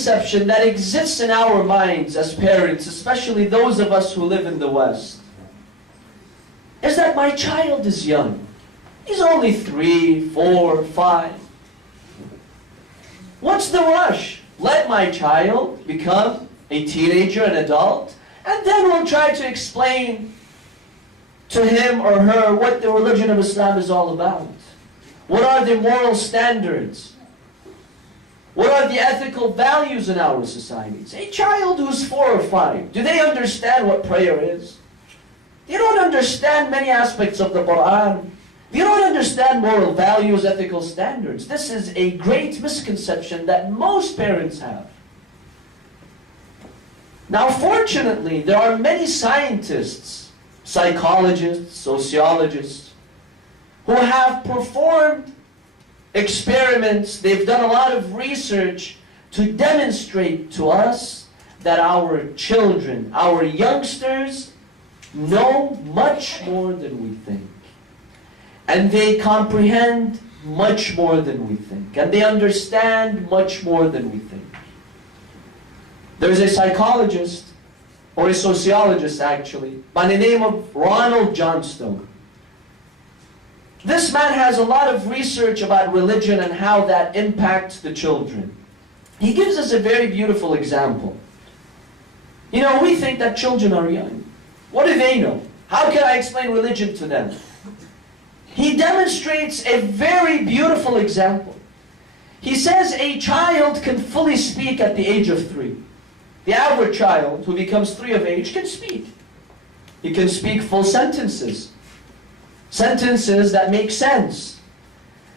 misconception that exists in our minds as parents, especially those of us who live in the West, is that my child is young. He's only 3, 4, 5. What's the rush? Let my child become a teenager, an adult, and then we'll try to explain to him or her what the religion of Islam is all about. What are the moral standards? What are the ethical values in our societies? A child who's 4 or 5, do they understand what prayer is? They don't understand many aspects of the Quran. They don't understand moral values, ethical standards. This is a great misconception that most parents have. Now, fortunately, there are many scientists, psychologists, sociologists, who have performed experiments. They've done a lot of research to demonstrate to us that our children, our youngsters, know much more than we think. And they comprehend much more than we think. And they understand much more than we think. There's a psychologist, or a sociologist actually, by the name of Ronald Johnstone. This man has a lot of research about religion and how that impacts the children. He gives us a very beautiful example. You know, we think that children are young. What do they know? How can I explain religion to them? He demonstrates a very beautiful example. He says a child can fully speak at the age of 3. The average child who becomes 3 of age can speak. He can speak full sentences. Sentences that make sense.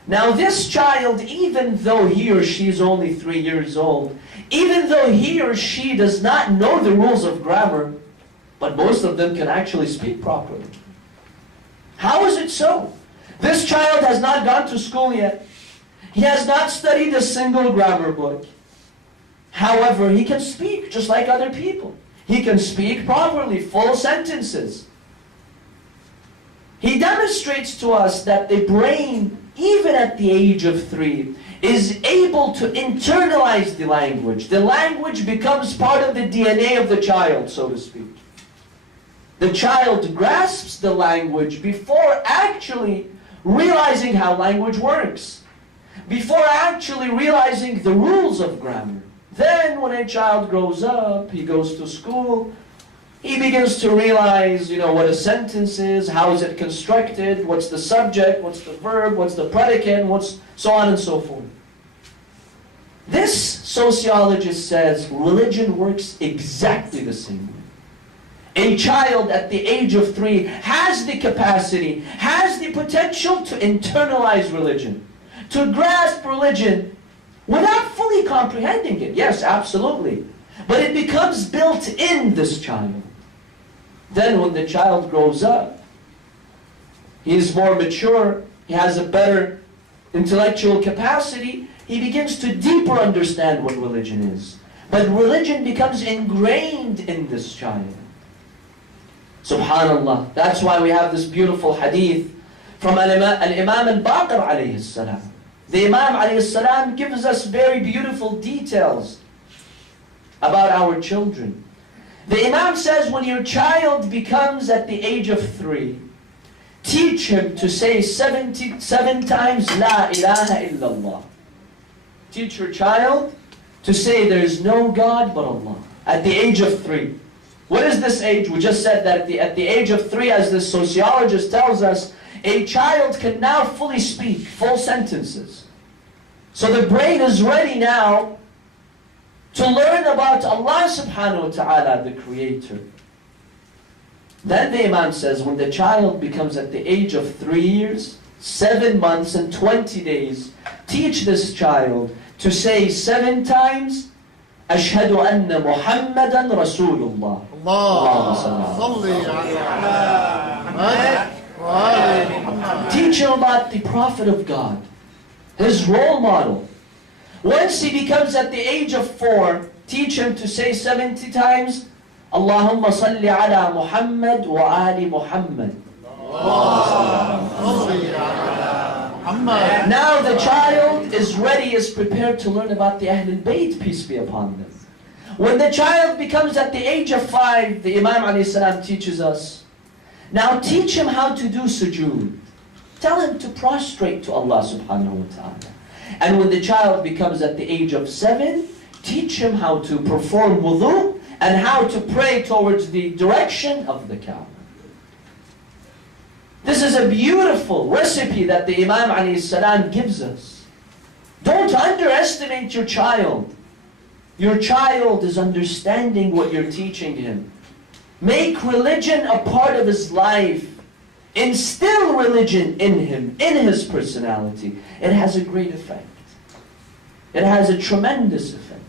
Now this child, even though he or she is only 3 years old, even though he or she does not know the rules of grammar, but most of them can actually speak properly. How is it so? This child has not gone to school yet. He has not studied a single grammar book. However, he can speak just like other people. He can speak properly, full sentences. He demonstrates to us that the brain, even at the age of 3, is able to internalize the language. The language becomes part of the DNA of the child, so to speak. The child grasps the language before actually realizing how language works, before actually realizing the rules of grammar. Then when a child grows up, he goes to school, he begins to realize, what a sentence is, how is it constructed, what's the subject, what's the verb, what's the predicate, what's so on and so forth. This sociologist says religion works exactly the same way. A child at the age of 3 has the capacity, has the potential to internalize religion, to grasp religion without fully comprehending it. Yes, absolutely. But it becomes built in this child. Then when the child grows up, he is more mature, he has a better intellectual capacity, he begins to deeper understand what religion is. But religion becomes ingrained in this child. Subhanallah. That's why we have this beautiful hadith from Al-Imam Baqir alayhi salam. The Imam alayhi salam gives us very beautiful details about our children. The Imam says, when your child becomes at the age of 3, teach him to say 7 times La ilaha illallah. Teach your child to say there is no God but Allah at the age of 3. What is this age? We just said that at the age of 3, as this sociologist tells us, a child can now fully speak, full sentences. So the brain is ready now to learn about Allah subhanahu wa ta'ala, the Creator. Then the Imam says, when the child becomes at the age of 3 years, 7 months and 20 days, teach this child to say 7 times, Ashhadu anna Muhammadan Rasulullah. Teach him about the Prophet of God, his role model. Once he becomes at the age of 4, teach him to say 70 times, Allahumma salli ala Muhammad wa ali Muhammad. Now the child is is ready, is prepared to learn about the Ahlul Bayt, peace be upon them. When the child becomes at the age of 5, the Imam ﷺ teaches us, now teach him how to do sujood. Tell him to prostrate to Allah subhanahu wa ta'ala. And when the child becomes at the age of 7, teach him how to perform wudu and how to pray towards the direction of the Kaaba. This is a beautiful recipe that the Imam ﷺ gives us. Don't underestimate your child. Your child is understanding what you're teaching him. Make religion a part of his life. Instill religion in him, in his personality. It has a great effect. It has a tremendous effect.